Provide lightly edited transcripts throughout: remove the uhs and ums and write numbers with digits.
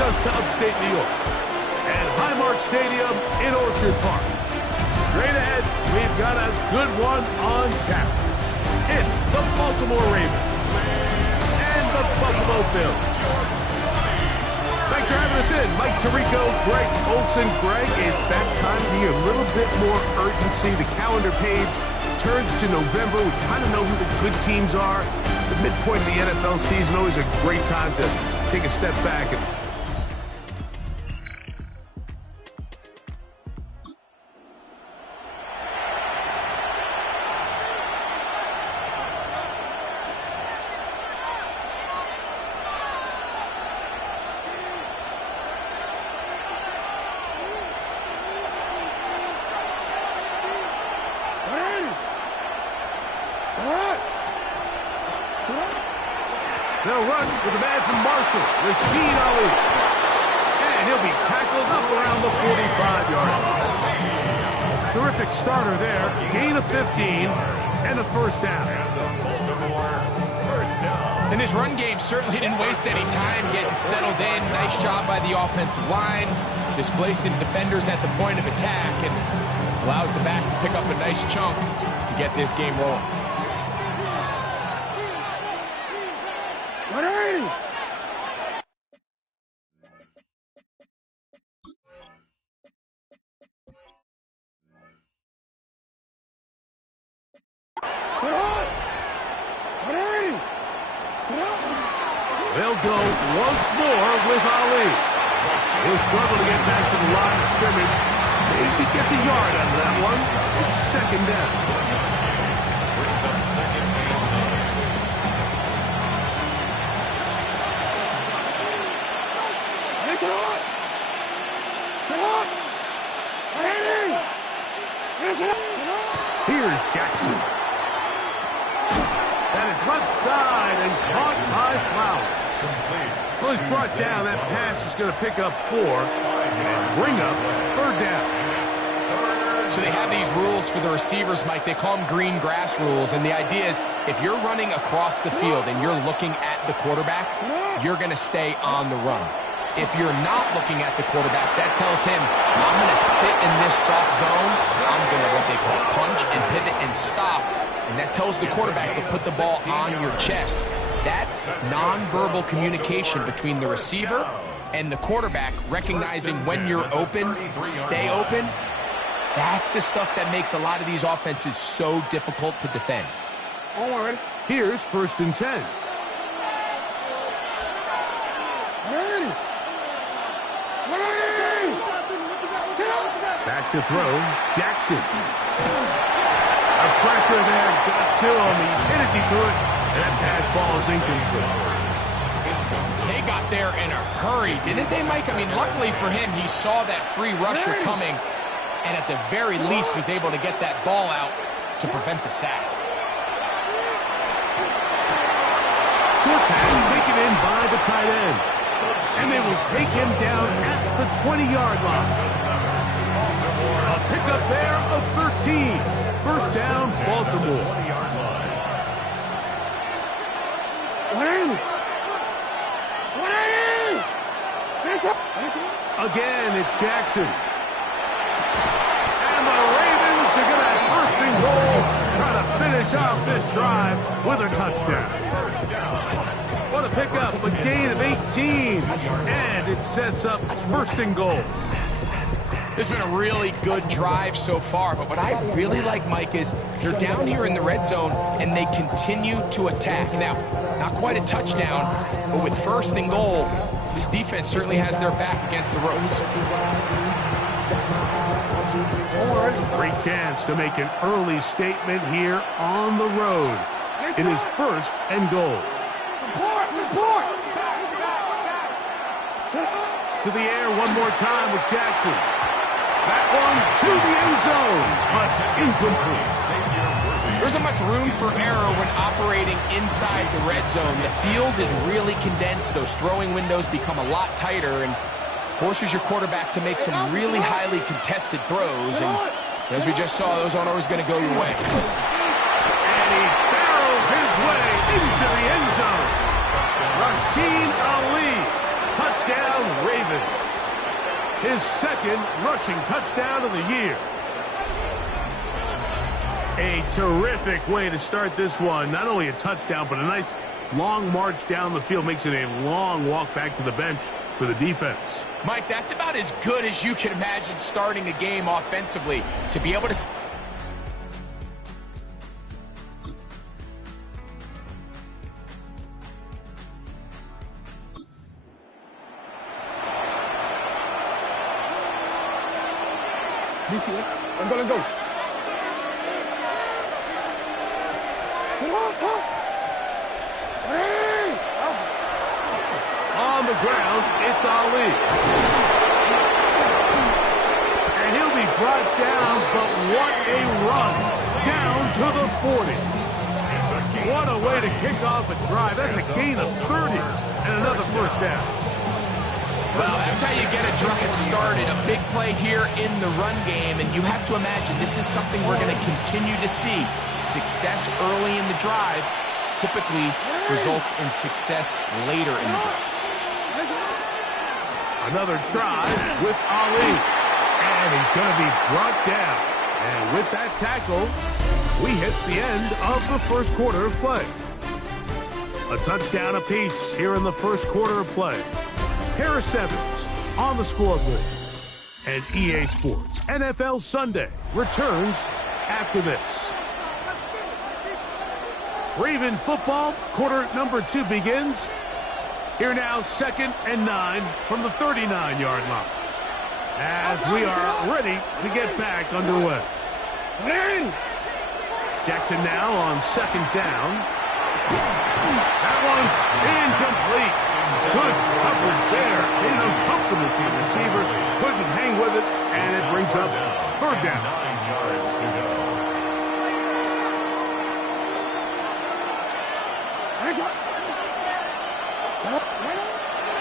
us to upstate New York and Highmark Stadium in Orchard Park. Straight ahead, we've got a good one on tap. It's the Baltimore Ravens and the Buffalo Bills. Thanks for having us in. Mike Tirico, Greg Olson. Greg, it's that time of year. A little bit more urgency. The calendar page turns to November. We kind of know who the good teams are. The midpoint of the NFL season, always a great time to take a step back and they'll run with the man from Marshall, Rashid Ali. And he'll be tackled up around the 45-yard line. Terrific starter there. Gain of 15 and a first down. And this run game certainly didn't waste any time getting settled in. Nice job by the offensive line, displacing defenders at the point of attack, and allows the back to pick up a nice chunk and get this game rolling. They'll go once more with Ali. He'll struggle to get back to the line of scrimmage. Maybe gets a yard out of that one. It's second down. Brings up second and 9. Here's Jackson. That is left side and caught by Flowers. Well, he's brought down. That pass is going to pick up 4 and bring up third down. So they have these rules for the receivers, Mike. They call them green grass rules. And the idea is if you're running across the field and you're looking at the quarterback, you're going to stay on the run. If you're not looking at the quarterback, that tells him, I'm going to sit in this soft zone. I'm going to what they call punch and pivot and stop. And that tells the quarterback to put the ball on your chest. That nonverbal communication between the receiver and the quarterback, recognizing when you're open, stay open, that's the stuff that makes a lot of these offenses so difficult to defend. Here's first and 10. Back to throw, Jackson. The pressure there got to him. He's hit as he threw it, and that pass ball is incomplete. They got there in a hurry, didn't they, Mike? I mean, luckily for him, he saw that free rusher coming, and at the very least was able to get that ball out to prevent the sack. Short pass taken in by the tight end. And they will take him down at the 20-yard line. A pickup there of 13. First down, Baltimore. Again, it's Jackson. And the Ravens are going to have first and goal, trying to finish off this drive with a touchdown. What a pickup, a gain of 18. And it sets up first and goal. This has been a really good drive so far, but what I really like, Mike, is they're down here in the red zone, and they continue to attack. Now, not quite a touchdown, but with first and goal, this defense certainly has their back against the ropes. Great chance to make an early statement here on the road. It is first and goal. To the air one more time with Jackson. That one to the end zone, but incomplete. There isn't much room for error when operating inside the red zone. The field is really condensed. Those throwing windows become a lot tighter and forces your quarterback to make some really highly contested throws. And as we just saw, those aren't always going to go your way. And he barrels his way into the end zone. Rashid Ali. Touchdown, Ravens. his second rushing touchdown of the year. A terrific way to start this one. Not only a touchdown, but a nice long march down the field. Makes it a long walk back to the bench for the defense. Mike, that's about as good as you can imagine starting a game offensively. To be able to... Let's go. On the ground, it's Ali. And he'll be brought down, but what a run. Down to the 40. What a way to kick off a drive. That's a gain of 30 and another first down. Well, that's how you get a drive started. A big play here in the run game, and you have to imagine this is something we're going to continue to see. Success early in the drive typically results in success later in the drive. Another try with Ali, and he's going to be brought down. And with that tackle, we hit the end of the first quarter of play. A touchdown apiece here in the first quarter of play. Harris Evans on the scoreboard. And EA Sports NFL Sunday returns after this. Raven football, quarter number 2 begins. Here now, 2nd and 9 from the 39-yard line. As we are ready to get back underway. Jackson now on 2nd down. That one's incomplete. Good coverage there. In uncomfortable for the receiver. Couldn't hang with it, and it brings up 3rd down. 9 yards to go.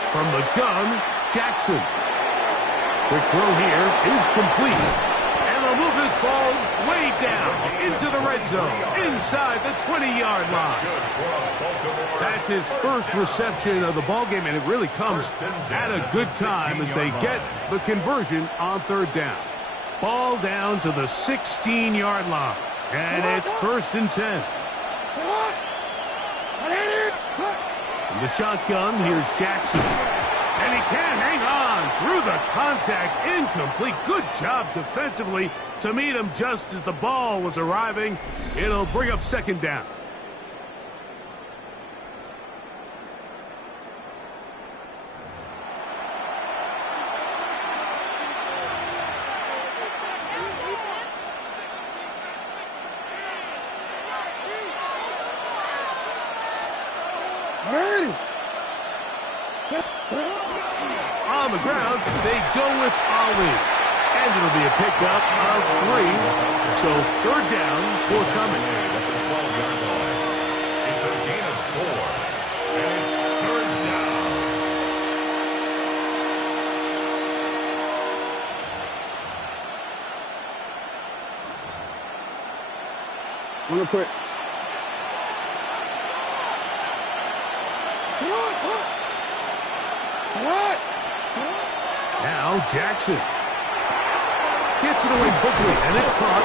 From the gun, Jackson. Quick throw here is complete. And they'll move this ball way down into the red zone, inside the 20-yard line. That's his first reception of the ballgame, and it really comes at a good time as they get the conversion on 3rd down. Ball down to the 16-yard line, and it's 1st and 10. From the shotgun, here's Jackson. And he can't hang on through the contact. Incomplete. Good job defensively to meet him just as the ball was arriving. It'll bring up 2nd down. On the ground, they go with Ali. And it'll be a pickup of 3. So 3rd down forthcoming. At the 12-yard line. It's a gain of 4. And it's 3rd down. Real quick. Now Jackson gets it away quickly, and it's caught.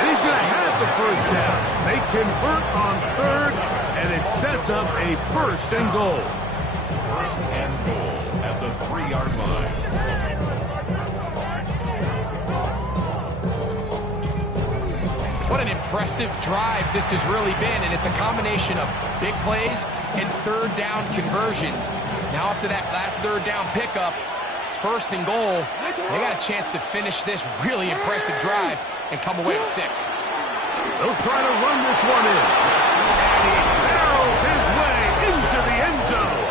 And he's going to have the 1st down. They convert on 3rd, and it sets up a 1st and goal. 1st and goal at the 3-yard line. What an impressive drive this has really been, and it's a combination of big plays and 3rd down conversions. Now after that last 3rd down pickup, it's 1st and goal. They got a chance to finish this really impressive drive and come away with 6. They'll try to run this one in. And he barrels his way into the end zone.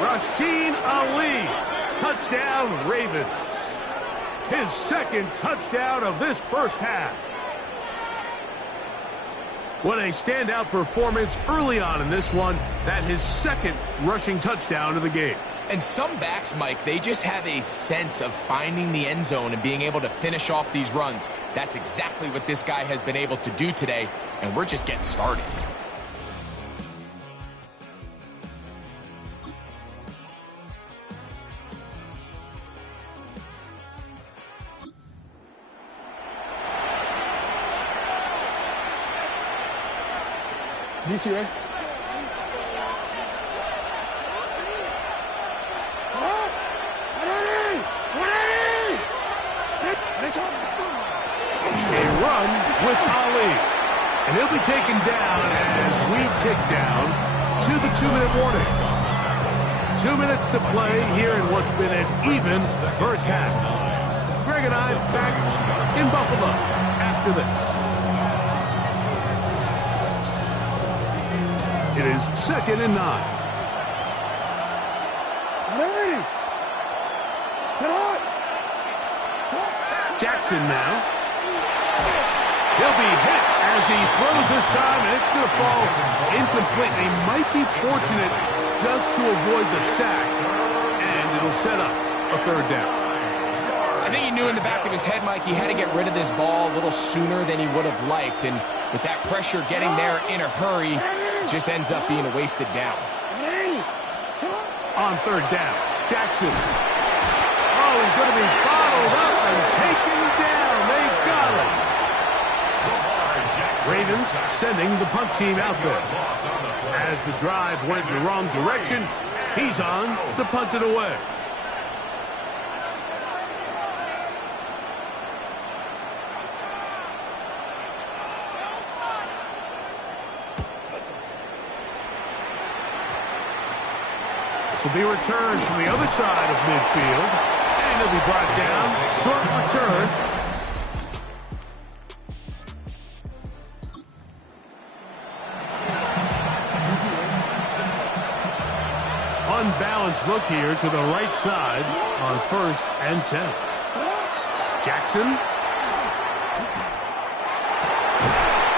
Rasheen Ali, touchdown Ravens. His 2nd touchdown of this first half. What a standout performance early on in this one. That his 2nd rushing touchdown of the game. And some backs, Mike, they just have a sense of finding the end zone and being able to finish off these runs. That's exactly what this guy has been able to do today, and we're just getting started. DC, right? A run with Ali. And he'll be taken down as we tick down to the 2-minute warning. 2 minutes to play here in what's been an even first half. Greg and I back in Buffalo after this. It is 2nd and 9. Jackson now. He'll be hit as he throws this time, and it's going to fall incomplete. They might be fortunate just to avoid the sack, and it'll set up a 3rd down. I think he knew in the back of his head, Mike, he had to get rid of this ball a little sooner than he would have liked, and with that pressure getting there in a hurry, it just ends up being a wasted down. On 3rd down, Jackson. Oh, he's going to be bottled up and taken down. They got him. Ravens sending the punt team out there. As the drive went the wrong direction, he's on to punt it away. This will be returned from the other side of midfield. And he'll be brought down. Short return. Unbalanced look here to the right side on 1st and 10. Jackson.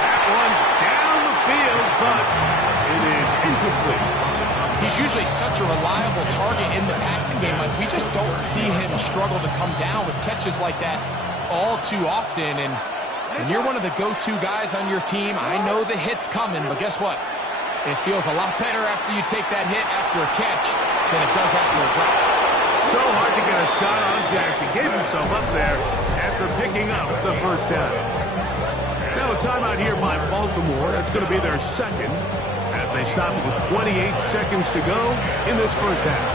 That one down the field, but it is incomplete. He's usually such a reliable target in the passing game. Like, we just don't see him struggle to come down with catches like that all too often. And when you're one of the go-to guys on your team, I know the hit's coming, but guess what? It feels a lot better after you take that hit after a catch than it does after a drop. So hard to get a shot on Jackson. Gave himself up there after picking up the 1st down. Now a timeout here by Baltimore. That's going to be their 2nd as they stop it with 28 seconds to go in this 1st half.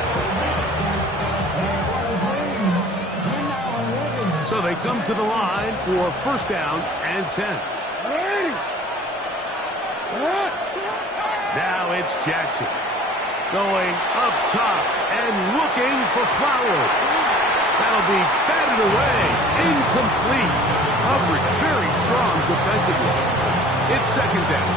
So they come to the line for 1st down and 10. Now it's Jackson going up top and looking for Flowers. That'll be batted away. Incomplete. Coverage very strong defensively. It's 2nd down.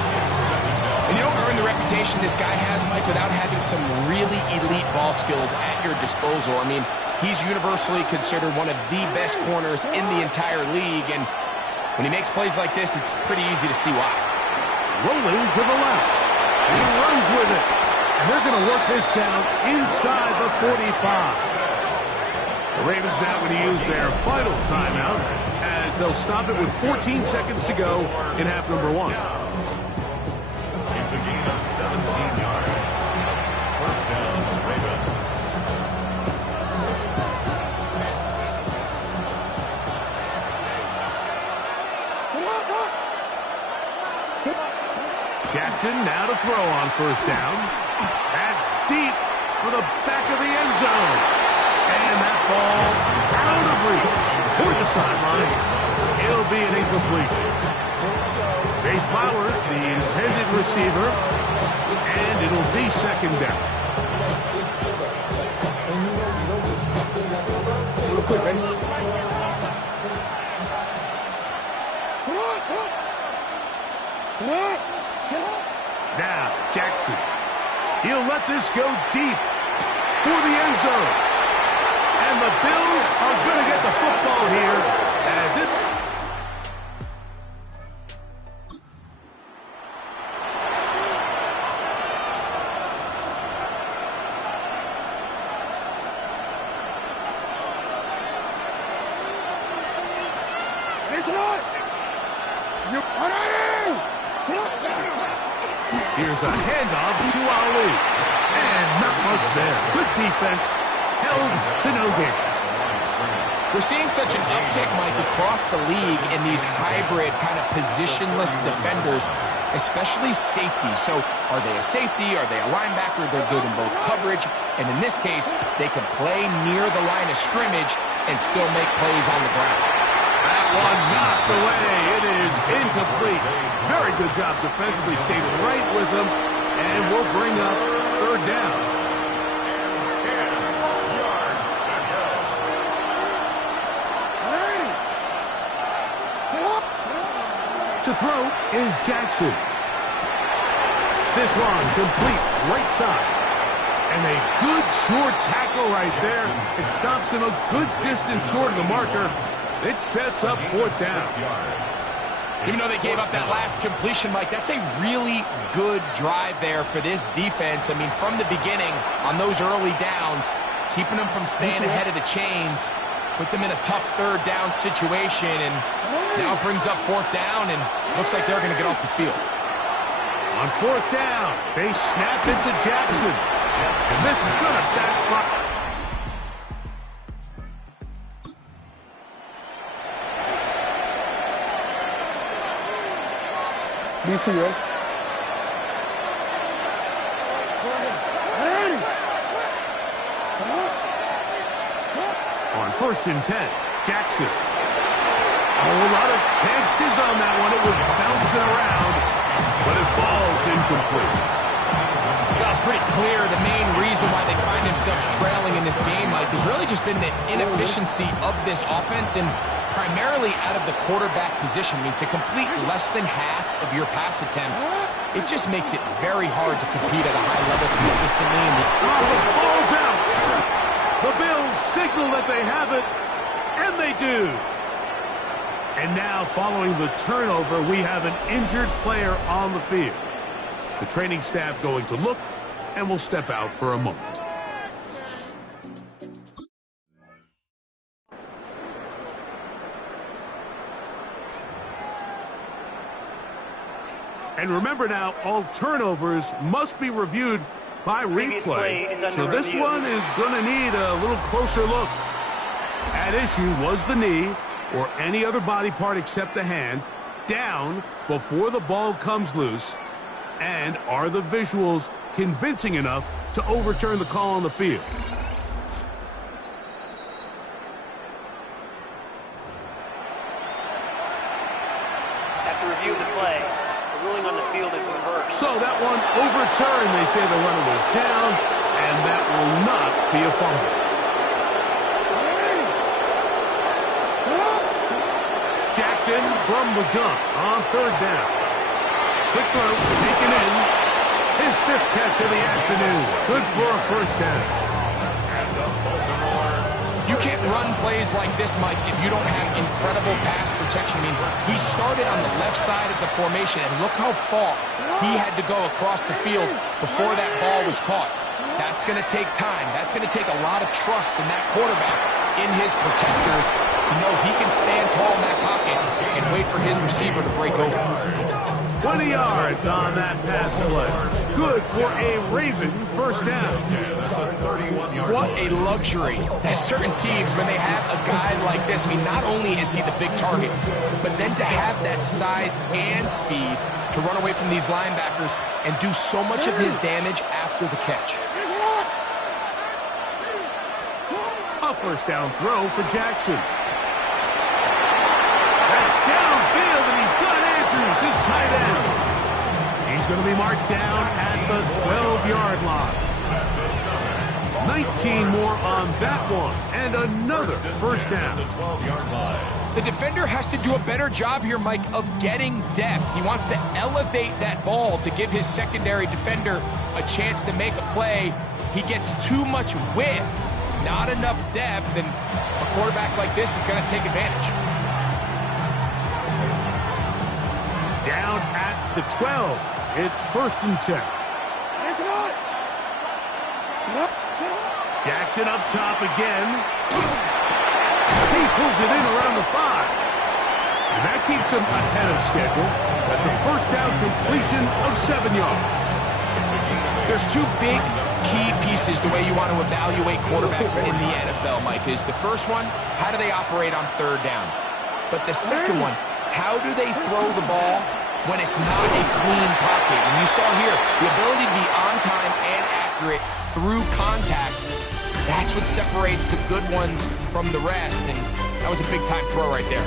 And you don't earn the reputation this guy has, Mike, without having some really elite ball skills at your disposal. I mean, he's universally considered one of the best corners in the entire league. And when he makes plays like this, it's pretty easy to see why. Rolling to the left. He runs with it. And they're going to work this down inside the 45. The Ravens now going to use their final timeout as they'll stop it with 14 seconds to go in half number 1. It's a gain of 17 yards. 1st down, Ravens. Jackson now to throw on 1st down. That's deep for the back of the end zone. And that ball out of reach toward the sideline. It'll be an incompletion. Chase Flowers, the intended receiver, and it'll be 2nd down. Real quick, ready? Now, Jackson. He'll let this go deep for the end zone. And the Bills are going to get the football here as it... Here's a handoff to Ali. And not much there. Good defense. Held to no gain. We're seeing such an uptick, Mike, across the league in these hybrid kind of positionless defenders, especially safety. So are they a safety? Are they a linebacker? They're good in both coverage. And in this case, they can play near the line of scrimmage and still make plays on the ground. That one knocked away. It is incomplete. Very good job defensively. Stayed right with him. And we'll bring up third down. To throw is Jackson. This one complete right side. And a good short tackle right there. It stops him a good distance short of the marker. It sets up fourth down. Even though they gave up that last completion, Mike, that's a really good drive there for this defense. I mean, from the beginning, on those early downs, keeping them from staying ahead of the chains, put them in a tough third down situation, and now it brings up fourth down, and looks like they're going to get off the field. On fourth down, they snap into Jackson. And this is going to backfire. BC, right? On 1st and 10, Jackson. A whole lot of chances on that one. It was bouncing around, but it falls incomplete. Well, it's pretty clear the main reason why they find themselves trailing in this game, Mike, has really just been the inefficiency of this offense and primarily out of the quarterback position. I mean, to complete less than half of your pass attempts, it just makes it very hard to compete at a high level consistently. The ball's out. The Bills signal that they have it, and they do. And now, following the turnover, we have an injured player on the field. The training staff going to look, and will step out for a moment. And remember now, all turnovers must be reviewed by replay. So this one is going to need a little closer look. At issue was the knee, or any other body part except the hand, down before the ball comes loose. And are the visuals convincing enough to overturn the call on the field? After review of the play, the ruling on the field is reversed. So that one overturned. They say the runner was down, and that will not be a fumble. Jackson from the gun on third down. Quick throw, taken in. His 5th catch of the afternoon. Good for a first down. And the Baltimore. You can't run plays like this, Mike, if you don't have incredible pass protection. I mean, he started on the left side of the formation, and look how far he had to go across the field before that ball was caught. That's going to take time. That's going to take a lot of trust in that quarterback, in his protectors, to know he can stand tall in that pocket and wait for his receiver to break over. 20 yards on that pass play. Good for a Raven first down. What a luxury that certain teams, when they have a guy like this, I mean, not only is he the big target, but then to have that size and speed to run away from these linebackers and do so much of his damage after the catch. A first down throw for Jackson. That's downfield, and he's got Andrews, his tight end. He's going to be marked down at the 12-yard line. 19 more on that one, and another first down. The defender has to do a better job here, Mike, of getting depth. He wants to elevate that ball to give his secondary defender a chance to make a play. He gets too much width, not enough depth, and a quarterback like this is going to take advantage. Down at the 12. It's 1st and 10. Jackson up top again. He pulls it in around the 5. And that keeps him ahead of schedule. That's a first down completion of 7 yards. There's two big key pieces the way you want to evaluate quarterbacks in the NFL, Mike, is the first one, how do they operate on third down? But the second one, how do they throw the ball when it's not a clean pocket? And you saw here, the ability to be on time and accurate through contact, that's what separates the good ones from the rest. And that was a big-time throw right there.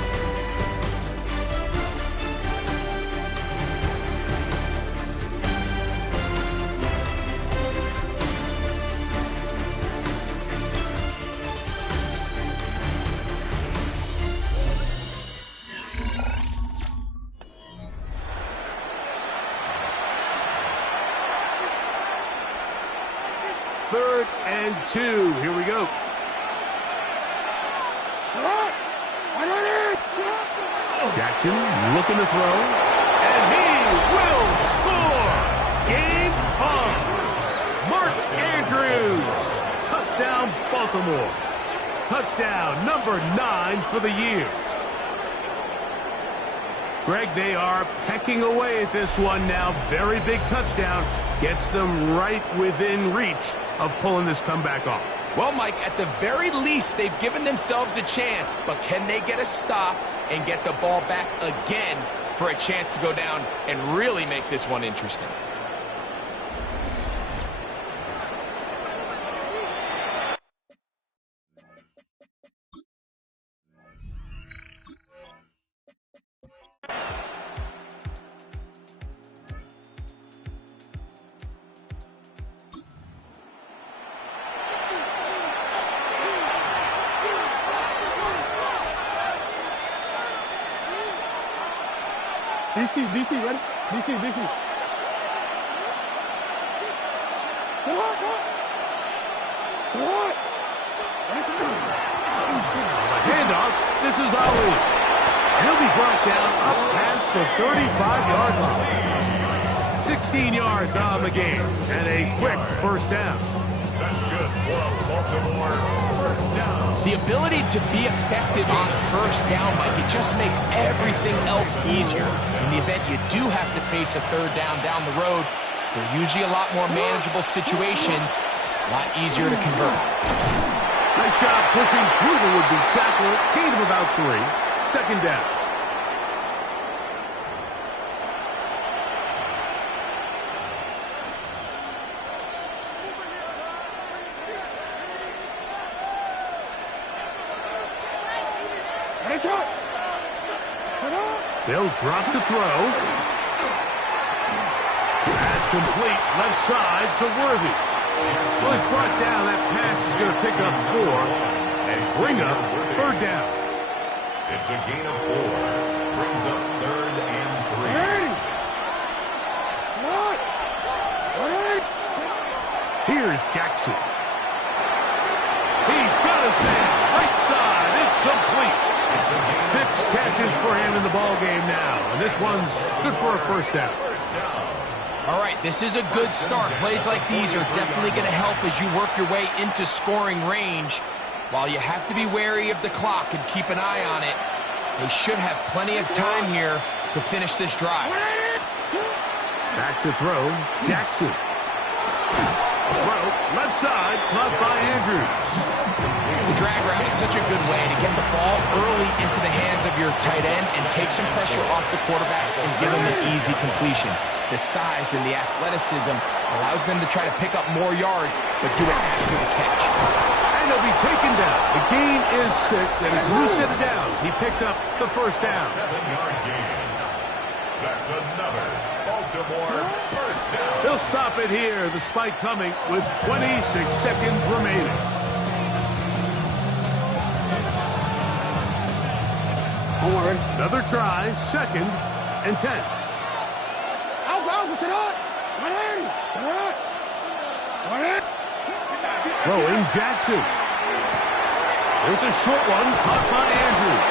Third and 2. Here we go. Jackson looking to throw. And he will score. Game on. Mark Andrews. Touchdown, Baltimore. Touchdown number 9 for the year. Greg, they are pecking away at this one now. Very big touchdown. Gets them right within reach of pulling this comeback off. Well, Mike, at the very least, they've given themselves a chance, but can they get a stop and get the ball back again for a chance to go down and really make this one interesting? DC, ready? DC. Come on. Handoff. This is Ali. He'll be brought down up past the 35-yard line. 16 yards on the game and a quick first down. That's good for a Baltimore first down. The ability to be effective on first down, Mike, it just makes everything else easier. In the event you do have to face a third down the road, they're usually a lot more manageable situations, a lot easier to convert. Nice job pushing through the would-be tackle. Gain of about 3. Second down. They'll drop to throw. Pass complete, left side to Worthy. Well, he's brought down. That pass is going to pick up 4 and bring up third down. It's a gain of 4. Brings up third and 3. Here's Jackson. He's got his man. Right side. It's complete. 6 catches for him in the ball game now. And this one's good for a first down. All right, this is a good start. Plays like these are definitely going to help as you work your way into scoring range. While you have to be wary of the clock and keep an eye on it, they should have plenty of time here to finish this drive. Back to throw, Jackson. Throw, left side, caught by Andrews. The drag route is such a good way to get the ball early into the hands of your tight end and take some pressure off the quarterback and give him an easy completion. The size and the athleticism allows them to try to pick up more yards, but do it after the catch. And he'll be taken down. The gain is 6, and it's a new set of downs. He picked up the first down. 7-yard gain. That's another Baltimore first down. He'll stop it here. The spike coming with 26 seconds remaining. Another try, 2nd and 10. Throwing Jackson. There's a short one caught by Andrews.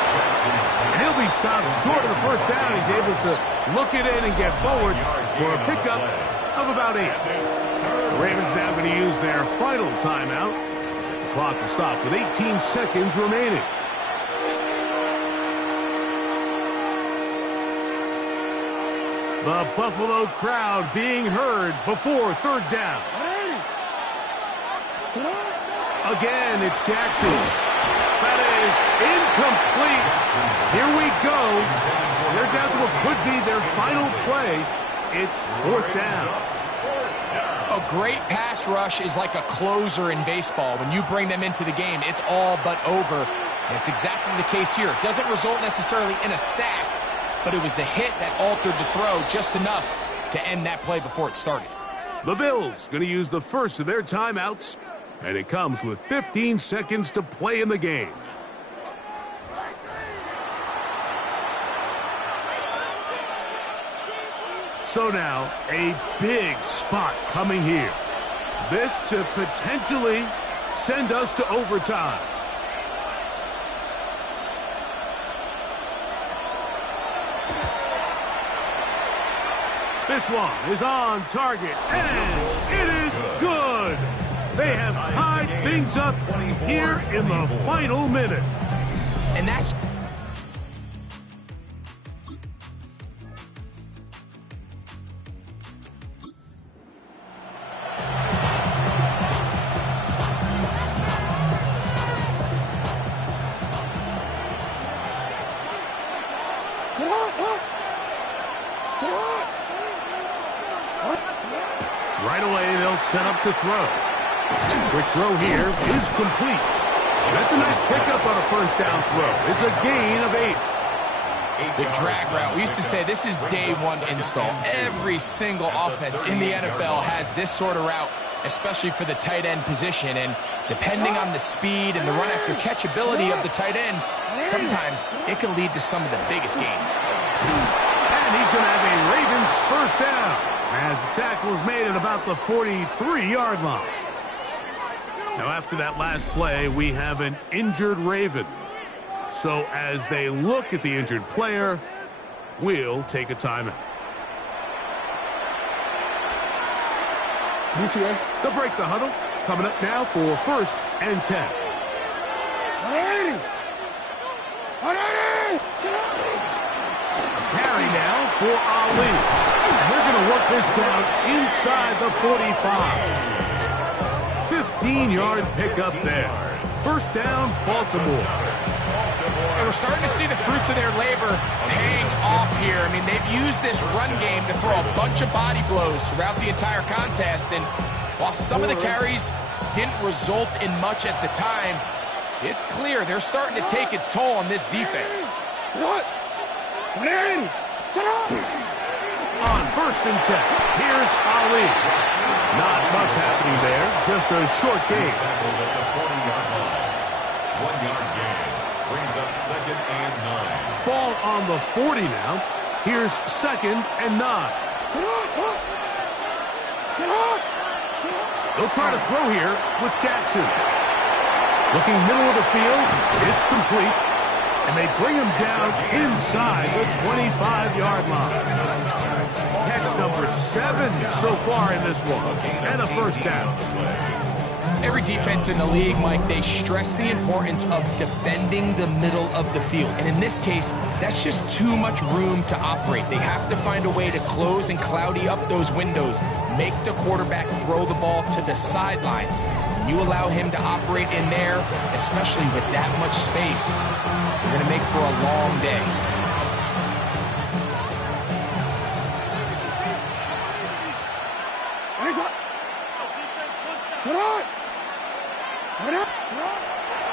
And he'll be stopped short of the first down. He's able to look it in and get forward for a pickup of about 8. The Ravens now going to use their final timeout as the clock will stop with 18 seconds remaining. The Buffalo crowd being heard before third down. Again, it's Jackson. That is incomplete. Here we go. They're down to what could be their final play. It's fourth down. A great pass rush is like a closer in baseball. When you bring them into the game, it's all but over. And it's exactly the case here. It doesn't result necessarily in a sack, but it was the hit that altered the throw just enough to end that play before it started. The Bills going to use the first of their timeouts, and it comes with 15 seconds to play in the game. So now, a big spot coming here. This to potentially send us to overtime. This one is on target, and it is good. They have tied things up here in the final minute. And that's... Right away, they'll set up to throw. Quick throw here is complete. That's a nice pickup on a first down throw. It's a gain of 8. The drag route. We used to say this is day one install. Every single offense in the NFL has this sort of route, especially for the tight end position. And depending on the speed and the run after catch ability of the tight end, sometimes it can lead to some of the biggest gains. And he's going to have a Ravens first down as the tackle is made at about the 43-yard line. Now, after that last play, we have an injured Raven. So as they look at the injured player, we'll take a timeout. They'll break the huddle. Coming up now for first and 10. Carry now for Ali. And they're going to work this down inside the 45. 15-yard pickup there. First down, Baltimore. And we're starting to see the fruits of their labor paying off here. I mean, they've used this run game to throw a bunch of body blows throughout the entire contest. And while some of the carries didn't result in much at the time, it's clear they're starting to take its toll on this defense. On first and 10, here's Ali. Not much happening there, just a short gain. At the 40-yard line. 1-yard gain. Brings up second and 9. Ball on the 40 now. Here's second and 9. They'll try to throw here with Jackson. Looking middle of the field, it's complete. And they bring him down inside the 25-yard line. Catch number 7 so far in this one. And a first down. Every defense in the league, Mike, they stress the importance of defending the middle of the field. And in this case, that's just too much room to operate. They have to find a way to close and cloudy up those windows, make the quarterback throw the ball to the sidelines. When you allow him to operate in there, especially with that much space, you're going to make for a long day.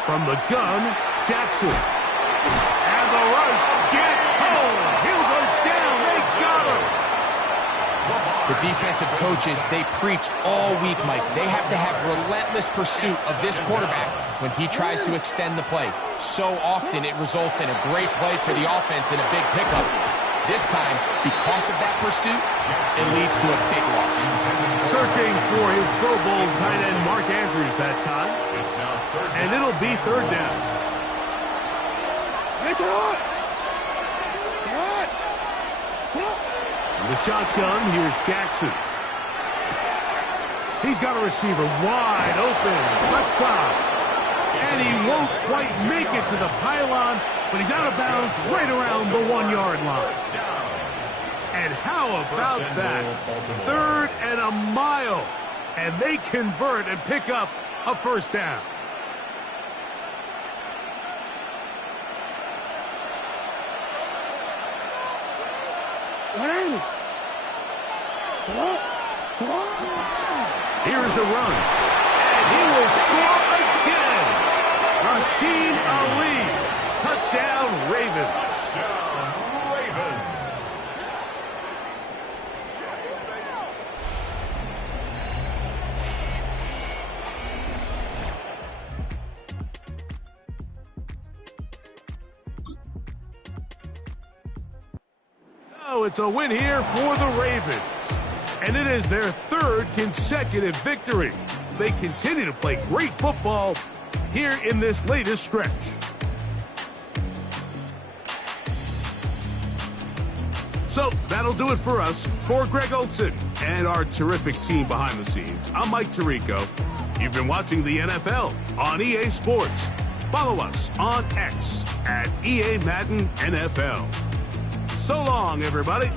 From the gun, Jackson. And the rush gets home. He'll go down. They got him. The defensive coaches, they preached all week, Mike. They have to have relentless pursuit of this quarterback when he tries to extend the play. So often it results in a great play for the offense and a big pickup. This time, because of that pursuit, it leads to a big loss. Searching for his Pro Bowl tight end Mark Andrews that time. And it'll be third down. In the shotgun, here's Jackson. He's got a receiver wide open, left side. And he won't quite make it to the pylon, but he's out of bounds right around the 1-yard line. And how about that? 3rd and a mile. And they convert and pick up a first down. Here's the run. And he will score again. Rasheen Ali. Touchdown, Ravens. Touchdown, Ravens. So it's a win here for the Ravens. And it is their 3rd consecutive victory. They continue to play great football here in this latest stretch. So that'll do it for us. For Greg Olson and our terrific team behind the scenes, I'm Mike Tirico. You've been watching the NFL on EA Sports. Follow us on X at EA Madden NFL. So long, everybody.